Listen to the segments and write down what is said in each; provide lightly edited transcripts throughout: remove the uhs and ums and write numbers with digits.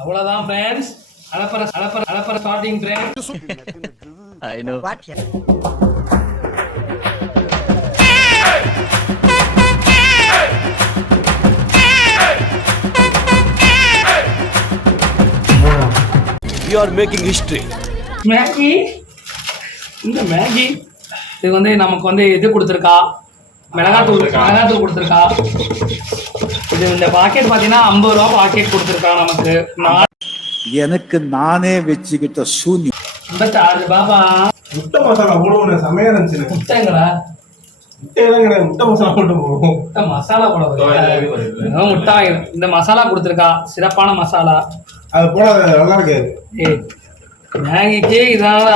அவ்வளவுதான் ஃப்ரெண்ட்ஸ். அலப்பற starting friends. I know. What? You are making history. Maggi, இந்த Maggi இது வந்து நமக்கு வந்து இது கொடுத்துருக்கா, மிளகாத்தூள் கொடுத்துருக்கா. இது இந்த பாக்கெட் பார்த்தீங்கன்னா 50 ரூபா பாக்கெட் கொடுத்துருக்கா நமக்கு. எனக்கு நானே வச்சுக்கிட்ட சூன்யம். 56 பாபா. முட்டை மசாலா போடுவோம். செமையா இருந்துச்சு. முட்டைங்களா? முட்டையெல்லாம் கிடையாது, முட்டை மசாலா போட்டு போடுவோம். முட்டை மசாலா போட முட்டை வாங்கிடும். இந்த மசாலா கொடுத்துருக்கா, சிறப்பான மசாலா. அது போடாத, நல்லா இருக்காது. ஏய், மேகிக்கே இதனால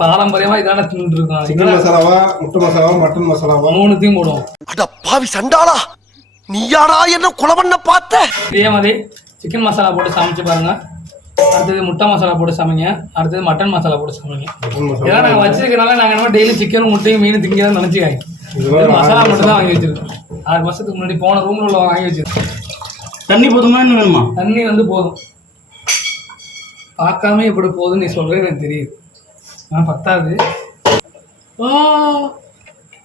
பாரம்பரியமா இதனால தின்னுட்டு இருக்கோம். சிக்கன் மசாலாவா, முட்டை மசாலாவா, மட்டன் மசாலாவா, மூணுத்தையும் போடுவோம். அட பாவி சண்டாளா, நீயாடா என்ன கொலை பண்ண பார்த்த? இதே மாதிரி சிக்கன் மசாலா போட்டு சமைச்சு பாருங்க. அடுத்தது முட்டை மசாலா போட்டு சமைங்க. அடுத்தது மட்டன் மசாலா போட்டு சமைங்க. இதெல்லாம் நாங்கள் வச்சிருக்கனால நாங்கள் என்ன டெய்லி சிக்கனும் முட்டையும் மீன் திங்கிறதா நினைச்சுக்காங்க. மசாலா மட்டும் தான் வாங்கி வச்சிருக்கோம். 6 மாசத்துக்கு முன்னாடி போன ரூம்ல உள்ள வாங்கி வச்சிருக்கோம். தண்ணி போதுமா இன்னும் வேணுமா? தண்ணி வந்து போதும். பார்க்காம எப்படி போகுதுன்னு நீ சொல்றது எனக்கு தெரியுது. நான் 10வது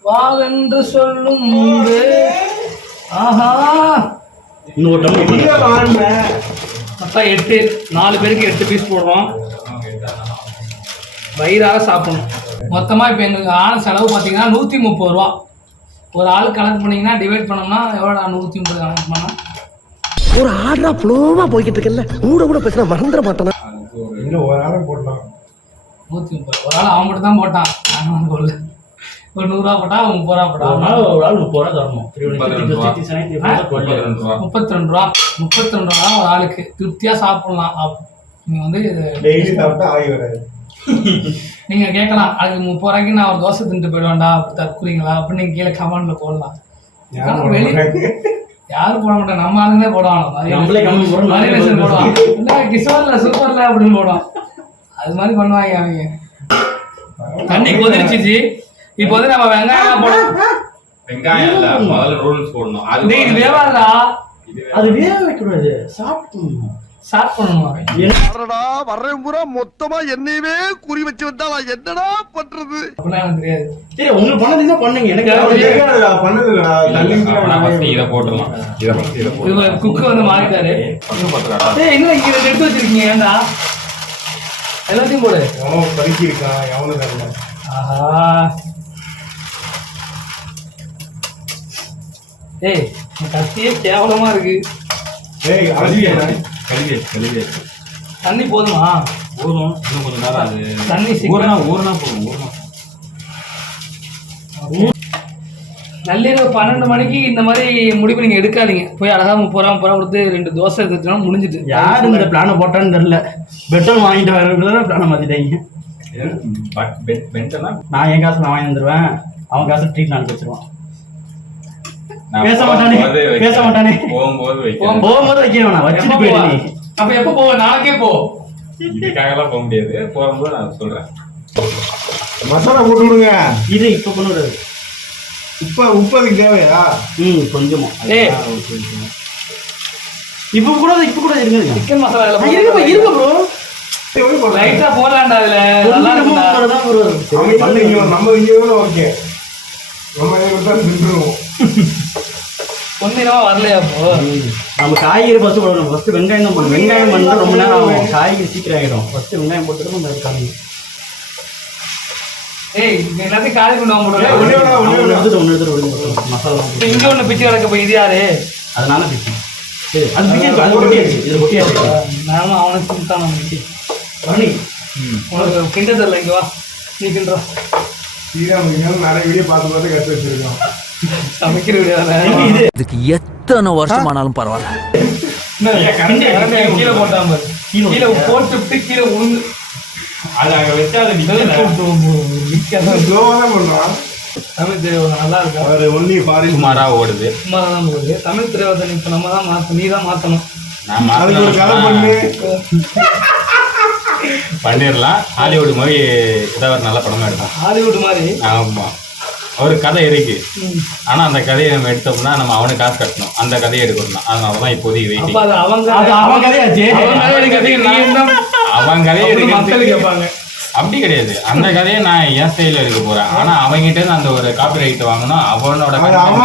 வாவென்று சொல்லும் முன்பு ஆஹா இன்னொரு மொத்தம் 8, 4 பேருக்கு 8 பீஸ் போடுறோம். வயிறாக சாப்பிடணும். மொத்தமாக இப்போ எங்களுக்கு ஆன செலவு பார்த்தீங்கன்னா 130 ரூபா. ஒரு ஆள் கணக்கு பண்ணிங்கன்னா டிவைட் பண்ணோம்னா எவ்வளோ? 130 கணக்கு பண்ணால் ஒரு ஆர்டரா ஃப்ளோவா போய்கிட்டு இருக்கல, கூட பேசினா மறந்துட மாட்டேனா? இன்னும் ஒரு ஆளும் போடலாம். 130. ஒரு ஆள் அவன் மட்டும் தான் போட்டான். நானும் போடல. ஒரு 100 ரூபா போட்டா 30 ரூபா போட்டா ஒரு ஆள் 30 ரூபா தரணும். 32 ரூபா. 32 ரூபா ஒரு ஆளுக்கு திருப்தியாக சாப்பிடலாம். நீங்கள் வந்து டெய்லி சாப்பிட்டா ஆகி வராது. நீங்கள் கேட்கலாம், அதுக்கு 30 ரூபாய்க்கு நான் ஒரு தோசை தின்ட்டு போயிடுவேன்டா, தற்கூறீங்களா அப்படின்னு நீங்கள் கீழே கமெண்ட்ல போடலாம். யாரும் போட மாட்டேன், நம்ம ஆளுங்களே போடுவாங்க. போடுவாங்க கிஷோர்ல சூப்பர்ல அப்படின்னு போடுவான். அது மாதிரி பண்ணுவாங்க அவங்க. தண்ணி கொதிச்சிச்சு. இப்போ வந்து நம்ம வெங்காயம் போடணும். வெங்காயம் இல்ல, முதல்ல ரூல்ஸ் போடணும். இது வேவாதா? அது வேக வைக்கக்கூடாது, ஸ்டார்ட் பண்ணணுமா? வர்றேன் பூரா மொத்தமா என்னையவே குறி வச்சு வந்தா நான் என்னடா பண்றது? அப்படிலாம் எனக்கு தெரியாது. சரி, உங்களுக்கு பண்ணது பண்ணுங்க. எனக்கு பண்ணது இல்லடா. இதை போட்டுடலாம். இது குக்கு வந்து மாறிட்டாரு. இன்னும் இங்க எடுத்து வச்சிருக்கீங்க. ஏண்டா எல்லாத்தையும் போடு. எவனும் பறிக்கி இருக்கான், எவனும் தரல. ஆஹா, ஏய் கத்தியே கேவலமா இருக்கு. ஏய் கழுவி தண்ணி போதுமா? ஊறும். இன்னும் கொஞ்சம் நேரம் அது தண்ணி ஊறுனா போதும். நள்ளிரவு 12 மணிக்கு இந்த மாதிரி முடிவு நீங்க எடுக்காதீங்க. போய் அழகா 30 ரூபா கொடுத்து 2 தோசை எடுத்துட்டா முடிஞ்சிட்டு. யாரு இந்த பிளானை போட்டான்னு தெரியல. பெட்ரோல் வாங்கிட்டு வர பிளானை மாத்திட்டாங்க. நான் என் காசு நான் வாங்கி வந்துருவேன், அவன் காசு ட்ரீட் நான் வச்சிருவான். பேச மாட்டானே. போகும்போது வைக்க வேணாம், வச்சுட்டு போயிடு. அப்ப எப்ப போவ? நாளைக்கே போ. இதுக்காகலாம் போக முடியாது. போகும்போது நான் சொல்றேன். மசாலா போட்டு விடுங்க. இது இப்ப கொண்டு வராது. உப்பு அதுக்கு தேவையா? கொஞ்சமா. இப்ப கூட இருங்க. சிக்கன் மசாலா இருங்க ப்ரோ. லைட்டா போடலாம்டா. அதுல நல்லா இருக்குடா. நம்ம இங்க ஓகே. நம்ம இங்க தின்றுவோம். கொஞ்சமா வரலையா? அப்போ நம்ம காய்கறி ஃபர்ஸ்ட் போடணும். ஃபர்ஸ்ட் வெங்காயம் தான் போடணும். வெங்காயம் பண்ணா ரொம்ப நேரம் ஆகும், காய்கறி சீக்கிரம் ஆகிடும். ஃபர்ஸ்ட் வெங்காயம் போட்டுட்டு நம்ம இருக்காங்க. ஏய், எல்லாத்தையும் காலி கொண்டு வாங்க. மசாலா இங்க ஒண்ணு பிச்சு கிடக்க போய் இது யாரு? அதனால பிச்சு. சரி, அது பிச்சு அது கொட்டியாச்சு. இது கொட்டியாச்சு. நானும் அவனுக்கு கொடுத்தான பிச்சு பண்ணி உனக்கு கிண்ட தெரியல. இங்க வா, நீ கிண்டுறா. நிறைய வீடியோ பார்த்து கற்று வச்சிருக்கோம். சமைக்கிற வீடியோ இதுக்கு எத்தனை வருஷமானாலும் பரவாயில்ல. கீழே போட்டாம கீழே போட்டு கீழே உளுந்து அது அங்க வச்சா அது தமிழ் திரைவதம் நல்லா இருக்கும். சுமாரா ஓடுது. சுமாரா தான் போகுது. தமிழ் திரைவதம் இப்ப நம்ம தான் மாத்தணும். நீ தான் மாத்தணும். பண்ணிடலாம். ஹாலிவுட் மாதிரி ஏதாவது நல்ல படமா எடுப்போம். ஹாலிவுட் மாதிரி. ஆமா, ஒரு கதை இருக்கு. ஆனா அந்த கதையை நம்ம எடுத்தோம்னா நம்ம அவனுக்கு காசு கட்டணும். அந்த கதையை எடுக்கணும். அதனாலதான் இப்போதைக்கு அப்ப வெயிட்டிங். அது அவங்க அது அவன் கதையாச்சு. அவன் கதையை மக்கள் எடுக்க கேட்பாங்க. அப்படி கிடையாது. அந்த கதையை நான் என் ஸ்டைல எடுக்க போறேன். ஆனா அவங்ககிட்ட இருந்து அந்த ஒரு காப்பி ரைட் வாங்கணும். அவனோட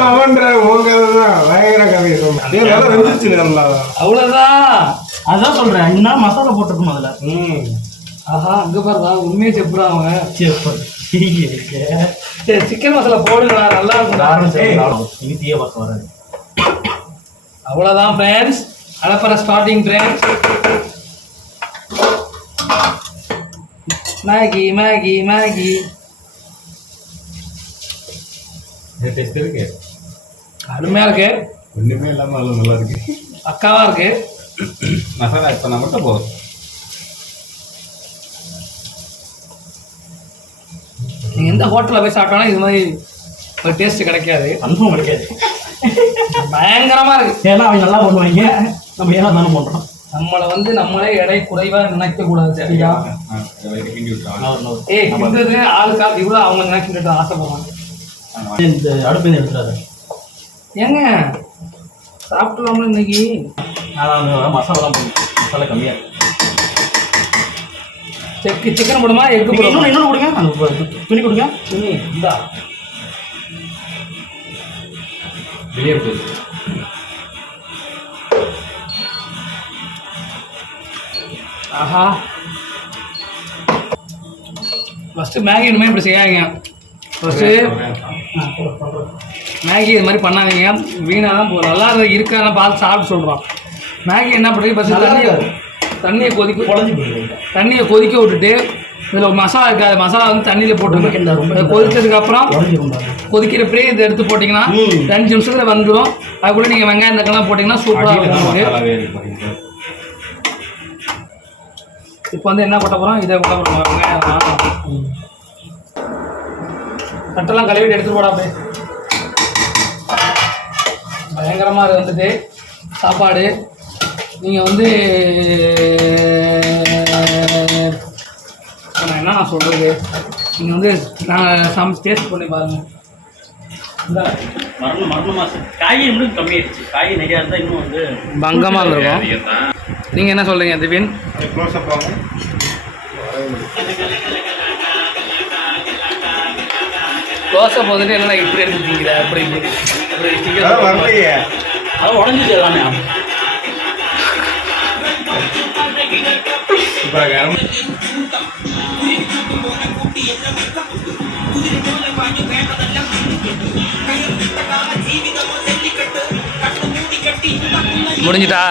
அவன்ற உன் கதை தான் பயங்கர கதையை சொல்றேன். வந்துருச்சு நல்லா. அவ்வளவுதான். அதான் சொல்றேன், இன்னும் மசாலா போட்டிருக்கும் அதுல. ஆஹா அங்க பாருடா உண்மையை செப்புறான் அவங்க. சரி, சிக்கன் மசாலா போடுங்க நல்லா இருக்கும். தீய பக்கம் வராது. அவ்வளவுதான் ஃப்ரெண்ட்ஸ். அலப்பற starting friends. Maggi Maggi Maggi taste இருக்கு. அருமையா இருக்கு. ஒண்ணுமே இல்லாம அது நல்லா இருக்கு. பக்காவா இருக்கு. மசாலா இப்ப நான் மட்டும் போதும். நீங்க எந்த ஹோட்டல்ல போய் சாப்பிட்டாலும் இது மாதிரி ஒரு டேஸ்ட் கிடைக்காது. அனுபவம் கிடைக்காது. பயங்கரமா இருக்கு. ஏன்னா அவங்க நல்லா பண்ணுவாங்க, நம்ம ஏன்னா தானே பண்றோம். நம்மளை வந்து நம்மளே எடை குறைவா நினைக்க கூடாது. சரியா? கிண்டி விட்டுருவாங்க. ஏய் கிண்டது ஆளுக்கா இவ்வளவு அவங்க நினைக்கிட்டு ஆசைப்படுவாங்க. இந்த அடுப்பு எடுத்துறாரு. ஏங்க சாப்பிடலாம்ல இன்னைக்கு. நான் மசாலா போடுறேன். மசாலா கம்மியா சிக்கன் போடுமா எக்கு போடுமா? இன்னொன்று கொடுங்க, அந்த துணி கொடுங்க. துணி இந்தா வெளியே போகுது. ஆஹா ஃபஸ்ட்டு மேகி இனிமேல் இப்படி செய்யாதீங்க. ஃபஸ்ட்டு மேகி இது மாதிரி பண்ணாதீங்க. வீணாக தான் போகும். நல்லா இருக்கான்னு பார்த்து சாப்பிட்டு சொல்கிறோம். மேகி என்ன பண்ணுறது, ஃபஸ்ட்டு தண்ணியை தண்ணியை கொதிக்க விட்டுட்டு இதில் மசாலா இருக்காது. மசாலா வந்து தண்ணியில் போட்டு கொதிச்சதுக்கப்புறம் கொதிக்கிறப்பே இதை எடுத்து போட்டிங்கன்னா 2 நிமிஷத்தில் வந்துடும். அதுக்குள்ளே நீங்கள் வெங்காயம் தக்கெல்லாம் போட்டிங்கன்னா சூப்பராக இருக்கும். இப்போ வந்து என்ன கொட்ட போகிறோம், இதை கொட்ட போகிறோம். வெங்காயம் கட்டெல்லாம் கழுவிட்டு எடுத்துட்டு போடா. அப்படியே பயங்கரமாக வந்துட்டு சாப்பாடு. நீங்கள் வந்து நான் சொல்கிறது, நீங்கள் வந்து நான் சமைச்சு டேஸ்ட் பண்ணி பாருங்கள். காய் இன்னும் கம்மியாயிடுச்சு. காய் நிறையா இருந்தால் இன்னும் வந்து பங்கமாக இருந்திருக்கும். நீங்கள் என்ன சொல்கிறீங்க திவின்? தோசை போதுட்டு என்ன இப்படி எடுத்துட்டீங்க? அப்படி அது உடஞ்சிச்சு எல்லாமே. முடிஞ்சிட்டா?